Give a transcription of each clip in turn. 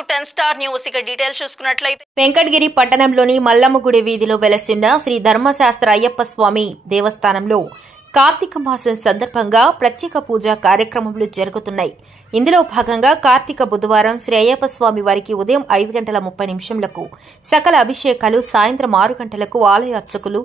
10 star news ఇక details చూసుకున్నట్లయితే వెంకటగిరి పట్టణంలోని మల్లమ్మగుడి వీధిలో వెలసిన శ్రీ ధర్మశాస్త్ర అయ్యప్ప స్వామి దేవస్థానంలో కార్తీక మాసం సందర్భంగా ప్రత్యేక పూజా కార్యక్రమాలు జరుగుతున్నాయి. ఇందులో భాగంగా కార్తీక బుధవారం శ్రీ అయ్యప్ప స్వామి వారికి ఉదయం 5:30 సకల అభిషేకాలు, సాయంత్రం 6 గంటలకు ఆలయ అర్చకులు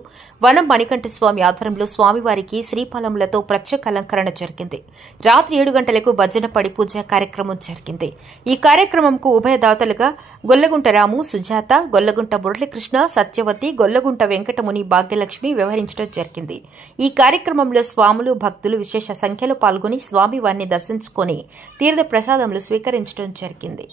వనం మణికంఠ స్వామి ఆధ్వర్యంలో స్వామివారికి శ్రీఫలములతో ప్రత్యేక అలంకరణ జరిగింది. రాత్రి 7 గంటలకు భజన పడి పూజా కార్యక్రమం జరిగింది. ఈ కార్యక్రమంకు ఉభయదాతలుగా గొల్లగుంట రాము, సుజాత, గొల్లగుంట మురళీకృష్ణ, సత్యవతి, గొల్లగుంట వెంకటముని, భాగ్యలక్ష్మి వ్యవహరించడం జరిగింది. ఈ కార్యక్రమంలో స్వాములు, భక్తులు విశేష సంఖ్యలో పాల్గొని స్వామివారిని దర్శించుకుని తీర్థ ప్రసాదములు స్వీకరించడం జరిగింది.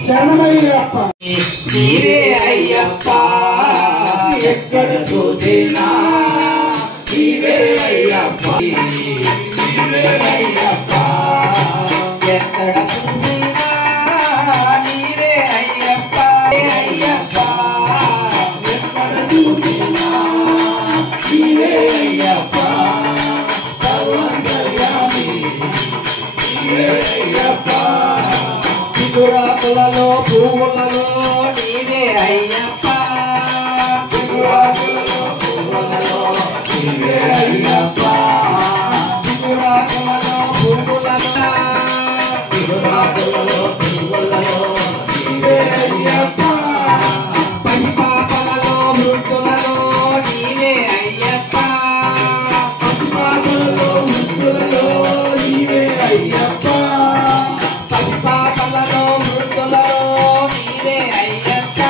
శరణమయ్యప్ప నీవే అయ్యప్ప ఎక్కడ చూసినా నీవే అయ్యప్ప నీవే అయ్యప్ప ఎక్కడ చూసినా నీవే అయ్యప్ప అయ్యప్ప ఎక్కడ చూసినా నీవే అయ్యప్ప సర్వంతర్యామి నీవే అయ్యప్ప గురాకులలో పువ్వులలో నీవే అయ్యప్ప గురాకులలో పువ్వులలో నీవే అయ్యప్ప గురాకులలో పువ్వులలో గురాకులలో పువ్వులలో నీవే అయ్యప్ప పసిపాపలలో మృతులలో నీవే అయ్యప్ప పసిపాపలలో మృతులలో నీవే అయ్యప్ప పసిపాపలలో మృతులలో నీవే అయ్యప్ప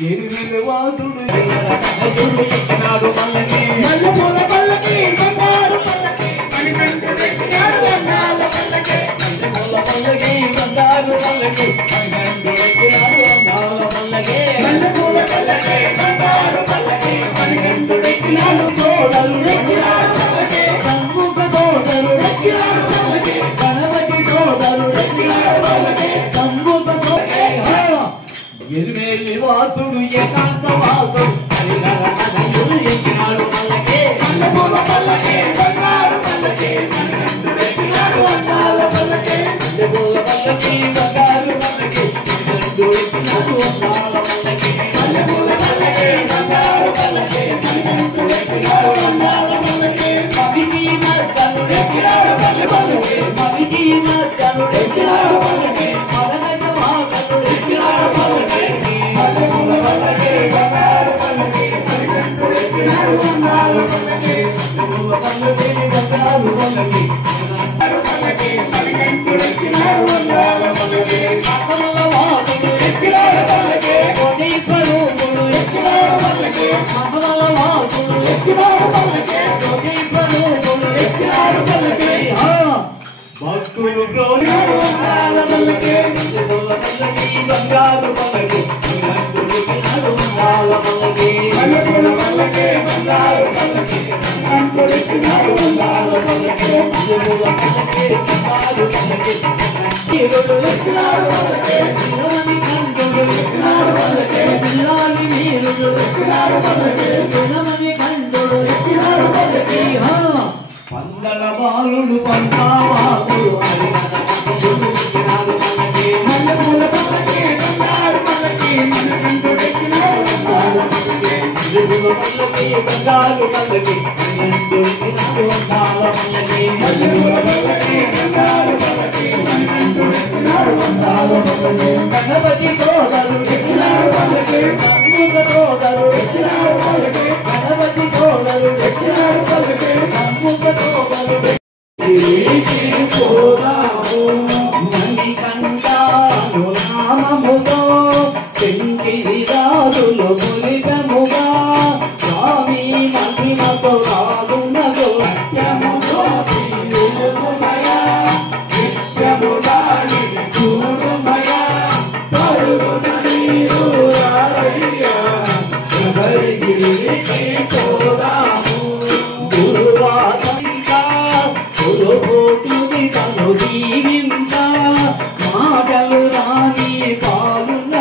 ఎనిమిది వాదుడు ఎక్కినాడు మల్లకి మల్లెపూల పల్లకి బంగారు పల్లకి మణికంఠుడు ఎక్కినాడు అందాల పల్లకి మల్లెపూల పల్లకి బంగారు పల్లకి మణికంఠుడు ఎక్కినాడు అందాల పల్లకి మల్లెపూల పల్లకి బంగారు పల్లకి మణికంఠుడు ఎక్కినాడు తోడలు ఎక్కినాడు పల్లకి సంగుక తోడలు ఎక్కినాడు పల్లకి గణపతి తోడలు ఎక్కినాడు పల్లకి సంగుక తోడలు ఎరుమేలి వాసుడు ఏకాంత వాసుడు హరిహరనయుడు ఎక్కినాడు పల్లకి మల్లెపూల పల్లకి బంగారు పల్లకి మణికంఠుడు ఎక్కినాడు అందాల పల్లకి మల్లెపూల పల్లకి బంగారు పల్లకి మణికంఠుడు ఎక్కినాడు అందాల పల్లకి మల్లెపూల పల్లకి బంగారు పల్లకి మణికంఠుడు ఎక్కినాడు అందాల పల్లకి మవికి మద్దను ఎక్కినాడు పల్లకి మవికి మద్దను ఎక్కినాడు పల్లకి మదనక వాకను ఎక్కినాడు పల్లకి మల్లెపూల పల్లకి బంగారు పల్లకి మణికంఠుడు ఎక్కినాడు అందాల పల్లకి మల్లెపూల పల్లకి బంగారు పల్లకి పల్లకి మణికంఠుడు ఎక్కినాడు అందాల పల్లకి మకమల వాకుడు ఎక్కినాడు పల్లకి కోటి స్వరూపుడు ఎక్కినాడు పల్లకి మకమల వాకుడు ఎక్కినాడు పల్లకి కోటి స్వరూపుడు ఎక్కినాడు పల్లకి భక్తులు ప్రోణాడు అందాల పల్లకి మల్లెపూల పల్లకి బంగారు పల్లకి మణికంఠుడు ఎక్కినాడు అందాల పల్లకి మల్లెపూల పల్లకి బంగారు పల్లకి మణికంఠుడు ఎక్కినాడు అందాల పల్లకి మల్లెపూల పల్లకి బంగారు పల్లకి తీరుడు ఎక్కినాడు పల్లకి మణికంఠుడు ఎక్కినాడు పల్లకి పిల్లాలి వీరుడు ఎక్కినాడు పల్లకి మణికంఠుడు ఎక్కినాడు పల్లకి పందల బాలుడు పంతావాసుడు హరిహరనయుడు ఎక్కినాడు పల్లకి మల్లెపూల పల్లకి బంగారు పల్లకి మణికంఠుడు ఎక్కినాడు అందాల పల్లకి మల్లెపూల పల్లకి బంగారు పల్లకి మణికంఠుడు ఎక్కినాడు అందాల పల్లకి మల్లెపూల పల్లకి బంగారు పల్లకి మణికంఠుడు ఎక్కినాడు అందాల పల్లకి గణపతి తోడలు ఎక్కినాడు పల్లకి సంగుక తోడలు ఎక్కినాడు పల్లకి గణపతి తోడలు ఎక్కినాడు పల్లకి సంగుక తోడలు మణికంఠాను నామముతో చెంకిరి రాజులు ములిగముగా స్వామి మహిమతో రాగునతో నిత్యముతో తీరుమయ నిత్యము దాని చూడుమయ పరుగున నీరు రారయ్య ఎవరికి పోదాము గురువాదంతా గురుభూతుని తను దీవింత మాటలు రాని పాలున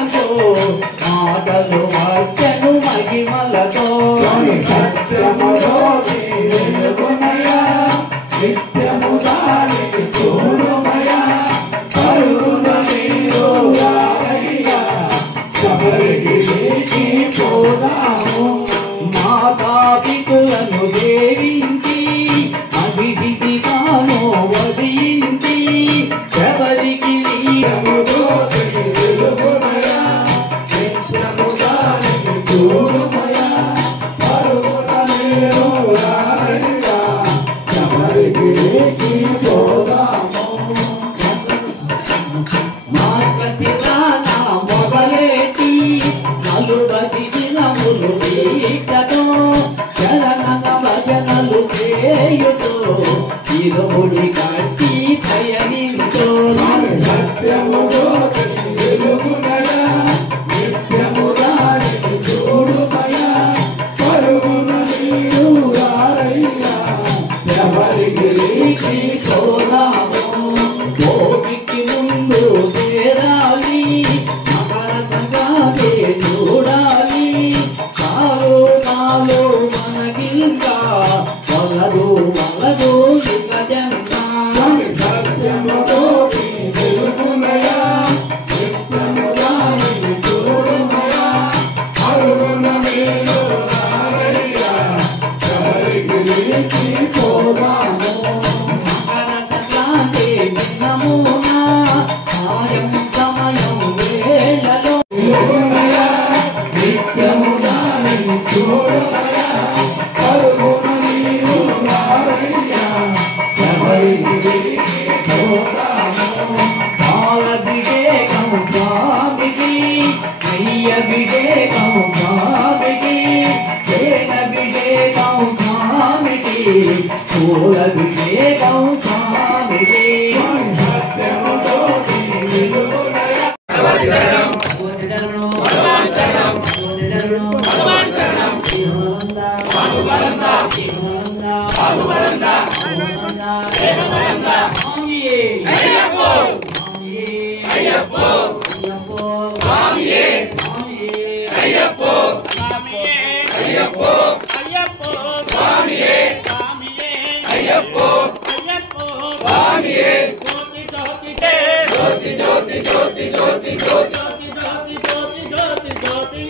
అయ్యప్పో అయ్యప్పో స్వామియే స్వామియే అయ్యప్పో అయ్యప్పో స్వామియే జ్యోతి జ్యోతి జ్యోతి జ్యోతి జ్యోతి జ్యోతి జ్యోతి జ్యోతి జ్యోతి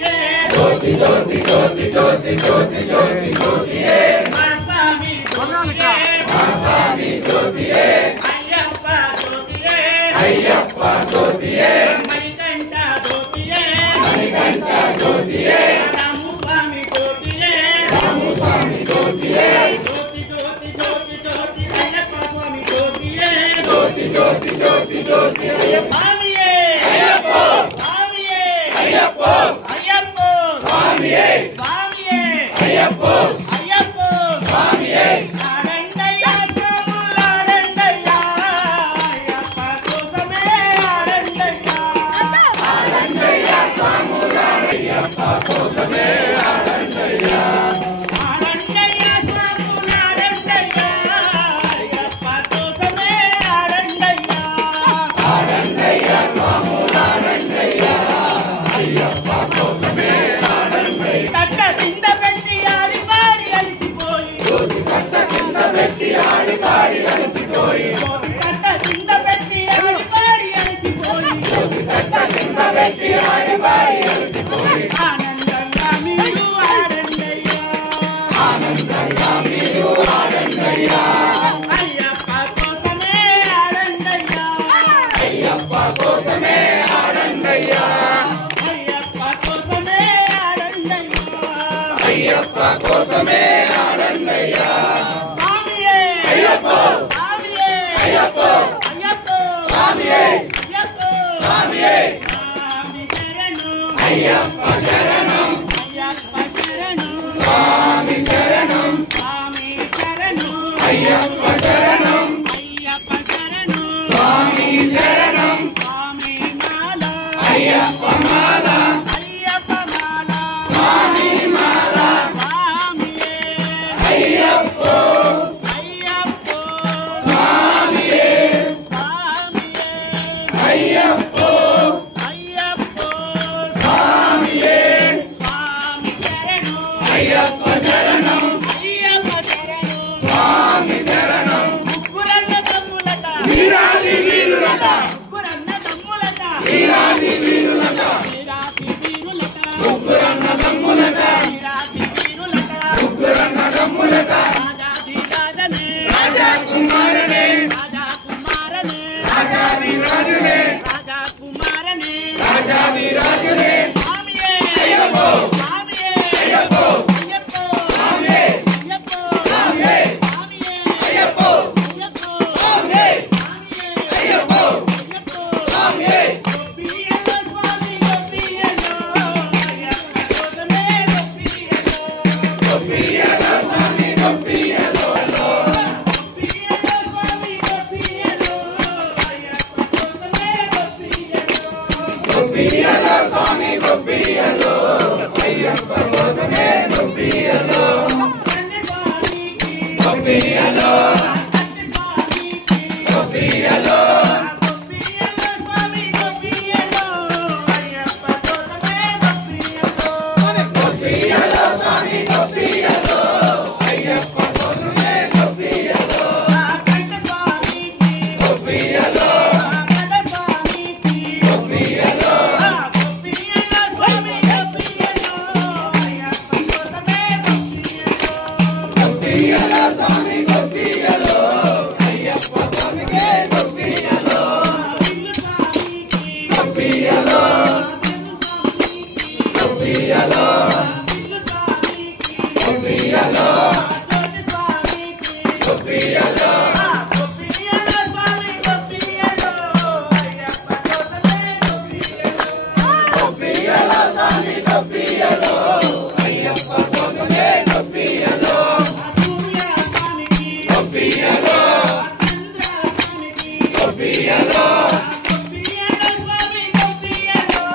జ్యోతి జ్యోతి జ్యోతి జ్యోతి జ్యోతి జ్యోతి మా స్వామి జ్యోతియే అయ్యప్ప జ్యోతియే అయ్యప్ప జ్యోతియే మణికంఠ జ్యోతియే మణికంఠ జ్యోతియే రాము స్వామి జ్యోతియే రాము స్వామి జ్యోతియే జ్యోతి జ్యోతి జ్యోతి జ్యోతి అయ్యప్ప స్వామి జ్యోతియే జ్యోతి జ్యోతి జ్యోతి జ్యోతి స్వామియే అయ్యప్పో స్వామియే అయ్యప్పో అయ్యప్పో స్వామియే స్వామియే అయ్యప్పో అయ్యప్పో స్వామియే ఆడండయ్య స్వాముల ఆడండయ్య అయ్యప్ప కోసమే ఆడండయ్య ఆడండయ్య స్వాముల అయ్యప్ప కోసమే ఆడండయ్య ఆడండయ్య స్వాముల ఆడండయ్య అయ్యప్ప కోసమే ఆడండయ్య ఆడండయ్య స్వాముల ఆడండయ్య అయ్యప్ప కోసమే ఆడండయ్య కట్ట కింద పెట్టి ఆడి పాడి అలసిపోయి కట్ట కింద పెట్టి ఆడి పాడి అలసిపోయి కట్ట కింద పెట్టి ఆడి పాడి అలసిపోయి కట్ట కింద పెట్టి ఆడి పాడి అలసిపోయి ఆనందంగా మీరు ఆడండయ్య ఆనందంగా మీరు ఆడండయ్య అయ్యప్ప కోసమే ఆడండయ్య అయ్యప్ప కోసమే ఆడండయ్య అయ్యప్ప కోసమే ఆడండయ్య అయ్యప్ప కోసమే ఆడండయ్య స్వామియే అయ్యప్పో స్వామియే అయ్యప్పో అయ్యప్పో స్వామియే అయ్యప్పో స్వామియే స్వామి శరణు అయ్యప్ప శరణం అయ్యప్ప శరణు స్వామి శరణం స్వామి శరణు అయ్యప్ప శరణం అయ్యప్ప శరణు స్వామి శరణం స్వామి మాల అయ్యప్ప మాల అయ్యప్ప మాల స్వామి మాల స్వామియే అయ్యప్పో అయ్యప్పో స్వామియే స్వామియే అయ్యప్పో అయ్యప్పో స్వామియే స్వామి శరణు అయ్యప్ప శరణం అయ్యప్ప శరణు స్వామి శరణం ముగ్గురన్న తమ్ములట వీరాది వీరులట ముగ్గురన్న తమ్ములట వీరాది వీరులట వీరాది వీరులట ముగ్గురన్న తమ్ములట వీరాది వీరులట ముగ్గురన్న తమ్ములట రాజాది రాజనే రాజా కుమారనే రాజా కుమారనే రాజాది రాజునే రాజా కుమారనే రాజాది రాజునే స్వామియే అయ్యప్పో స్వామియే అయ్యప్పో అయ్యప్పో స్వామియే అయ్యప్పో స్వామియే స్వామియే అయ్యప్పో అయ్యప్పో స్వామియే స్వామియే అయ్యప్పో అయ్యప్పో స్వామియే గోపియలో స్వామి గోపియలో అయ్యప్ప కోసమే గోపియలో గోపియలో స్వామి గోపియలో గోపియలో స్వామి గోపియలో అయ్యప్ప కోసమే గోపియలో గోపియలో స్వామి గోపియలో అయ్యప్ప కోసమే గోపియలో కన్నివారికి గోపియలో కన్నివారికి గోపియలో గోపియలో స్వామి గోపియలో అయ్యప్ప కోసమే గోపియలో గోపియలో స్వామి గోపియలో అయ్యప్ప కోసమే గోపియలో కన్నివారికి గోపియలో కన్నివారికి గోపియలో గోపియలో స్వామి గోపియలో అయ్యప్ప కోసమే గోపియలో గోపియలో స్వామి గోపియలో అయ్యప్ప కోసమే గోపియలో గోపియలో గోపియలో గోపియలో గోపియలో గోపియలో స్వామి గోపియలో అయ్యప్ప కోసమే గోపియలో గోపియలో స్వామి గోపియలో అయ్యప్ప కోసమే గోపియలో సూర్య స్వామికి గోపియలో చంద్ర స్వామికి గోపియలో గోపియలో స్వామి గోపియలో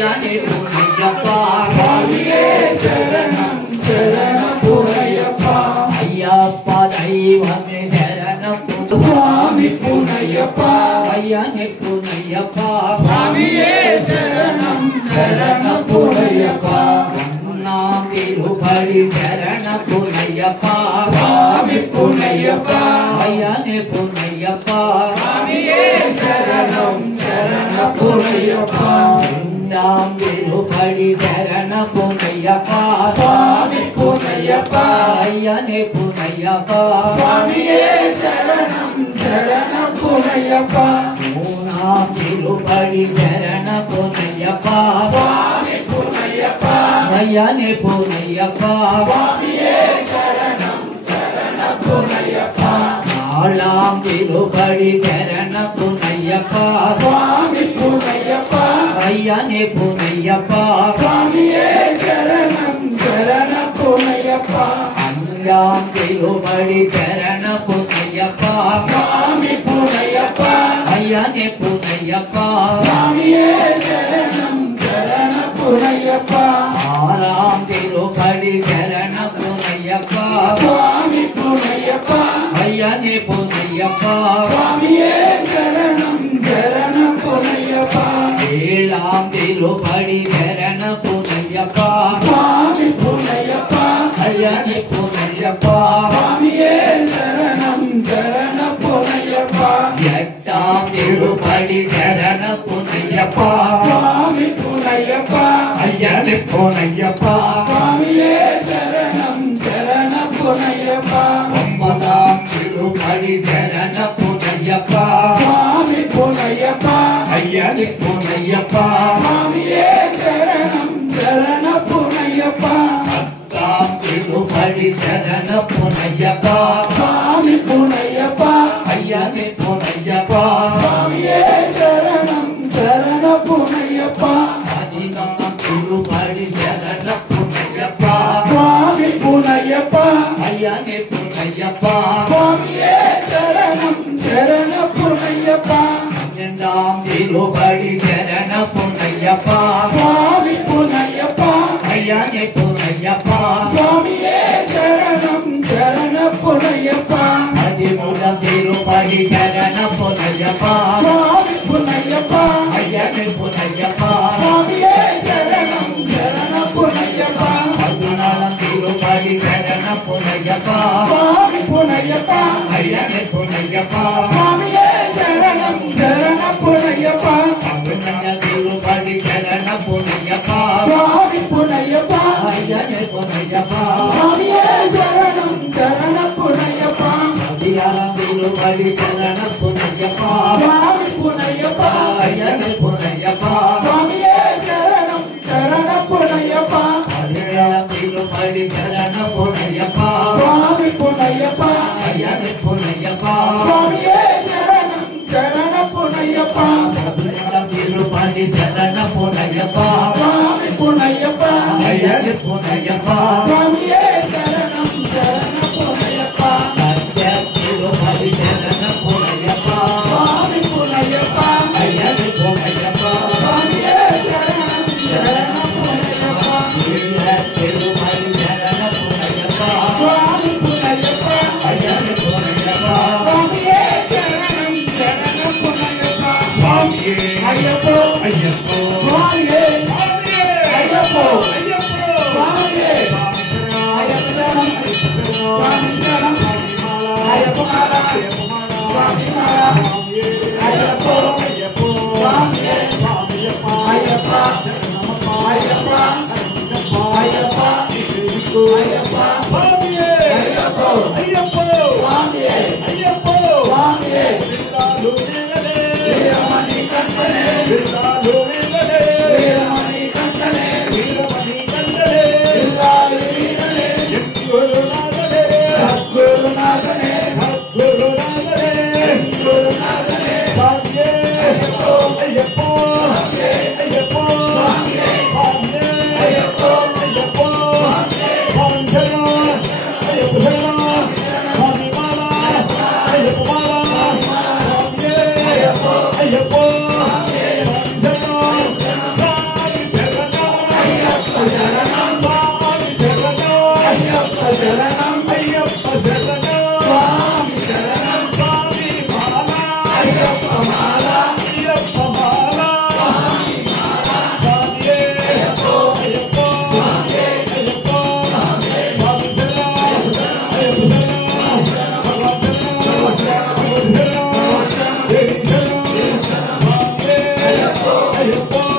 అయ్యనే పూనయ్యప్ప స్వామియే శరణం పూనయ్యప్ప అయ్యప్ప దైవమే శరణం స్వామి పూనయ్యప్ప అయ్యనే పూనయ్యప్ప స్వామియే శరణం పూనయ్యప్ప తిరుపడి శరణ పూనయ్యప్ప స్వామి పూనయ్యప్ప అయ్యనే పూనయ్యప్ప స్వామియే శరణం పూనయ్యప్ప తిరుపడి శరణ పూనయ్యప్ప స్వామి పూనయ్యప్ప అయ్యనే పూనయ్యప్ప స్వామియే శరణం పూనయ్యప్ప తిరుపడి శరణ పూనయ్యప్ప స్వామి పూనయ్యప్ప అయ్యనే పూనయ్యప్ప స్వామియే శరణం పూనయ్యప్ప నాళం తిరుపడి శరణ పూనయ్యప్ప స్వామి పూనయ్యప్ప అయ్యనే పూనయ్యప్ప స్వామియే శరణం పూనయ్యప్ప అంగం తిరుపడి శరణ పూనయ్యప్ప స్వామి పూనయ్యప్ప అయ్యనే పూనయ్యప్ప స్వామియే శరణం పూనయ్యప్ప ఆరాం తిరుపడి శరణ పూనయ్యప్ప స్వామి పూనయ్యప్ప అయ్యనే పూనయ్యప్ప స్వామియే శరణం పూనయ్యప్ప ఏళాం తిరుపడి శరణ పూనయ్యప్ప స్వామి పూనయ్యప్ప అయ్యనే పూనయ్యప్ప స్వామియే శరణం పూనయ్యప్ప ఎట్టాం తిరుపడి శరణ పూనయ్యప్ప స్వామి పూనయ్యప్ప అయ్యనే పూనయ్యప్ప స్వామియే శరణం పూనయ్యప్ప ఒంబదాం తిరుపడి శరణ పూనయ్యప్ప స్వామి పూనయ్యప్ప అయ్యనే పూనయ్యప్ప స్వామియే శరణం పూనయ్యప్ప అత్తాం తిరుపడి శరణ పూనయ్యప్ప స్వామి పూనయ్యప్ప అయ్యనే పూనయ్యప్ప స్వామియే శరణం పూనయ్యప్ప అదిగాం తిరుపడి శరణ పూనయ్యప్ప స్వామి పూనయ్యప్ప అయ్యనే పూనయ్యప్ప స్వామియే శరణం పూనయ్యప్ప పన్నెండాం తిరుపడి శరణ పూనయ్యప్ప స్వామి పూనయ్యప్ప అయ్యనే పూనయ్యప్ప స్వామియే శరణం పూనయ్యప్ప పదిమూడాం తిరుపడి శరణ పూనయ్యప్ప స్వామి పూనయ్యప్ప అయ్యనే పూనయ్యప్ప స్వామియే శరణం పూనయ్యప్ప పద్నాలుగాం తిరుపడి శరణ పూనయ్యప్ప స్వామి పూనయ్యప్ప అయ్యనే పూనయ్యప్ప స్వామియే శరణం పూనయ్యప్ప పద్నాలుగాం తిరుపడి శరణ పూనయ్యప్ప స్వామి పూనయ్యప్ప అయ్యనే పూనయ్యప్ప స్వామియే శరణం పూనయ్యప్ప పదిహారాం తిరుపడి శరణ పూనయ్యప్ప స్వామి పూనయ్యప్ప అయ్యనే పూనయ్యప్ప స్వామియే శరణం పూనయ్యప్ప పదిహేడాం తిరుపడి శరణ పూనయ్యప్ప స్వామి పూనయ్యప్ప అయ్యనే పూనయ్యప్ప స్వామియే శరణం పూనయ్యప్ప పదిహేడాం తిరుపడి శరణ పూనయ్యప్ప స్వామి పూనయ్యప్ప అయ్యనే పూనయ్యప్ప స్వామియే శరణం పూనయ్యప్ప తిరుపడి శరణ పూనయ్యప్ప స్వామి పూనయ్యప్ప అయ్యనే పూనయ్యప్ప స్వామియే శరణం పూనయ్యప్ప తిరుపడి శరణ పూనయ్యప్ప స్వామి పూనయ్యప్ప అయ్యనే పూనయ్యప్ప స్వామియే శరణం పూనయ్యప్ప స్వామియే అయ్యప్పో అయ్యప్పో స్వామియే అయ్యప్పో స్వామియే అయ్యప్ప శరణం అయ్యప్ప స్వామి అయ్యప్పో అయ్యప్పో స్వామియే అయ్యప్ప అయ్యప్ప అయ్యప్ప అయ్యప్ప స్వామియే అయ్యప్పో అయ్యప్పో స్వామియే అయ్యప్పో స్వామియే వీరమణి కంఠనే వీరమణి కంఠనే వీరమణి కంఠనే వీరాలు వీరనే గురునాథనే గురునాథనే గురునాథనే గురునాథనే స్వామియే అయ్యప్పో అయ్యప్పో అయ్యప్పో స్వామియే అయ్యప్పో అయ్యప్పో అయ్యప్ప అయ్యప్ప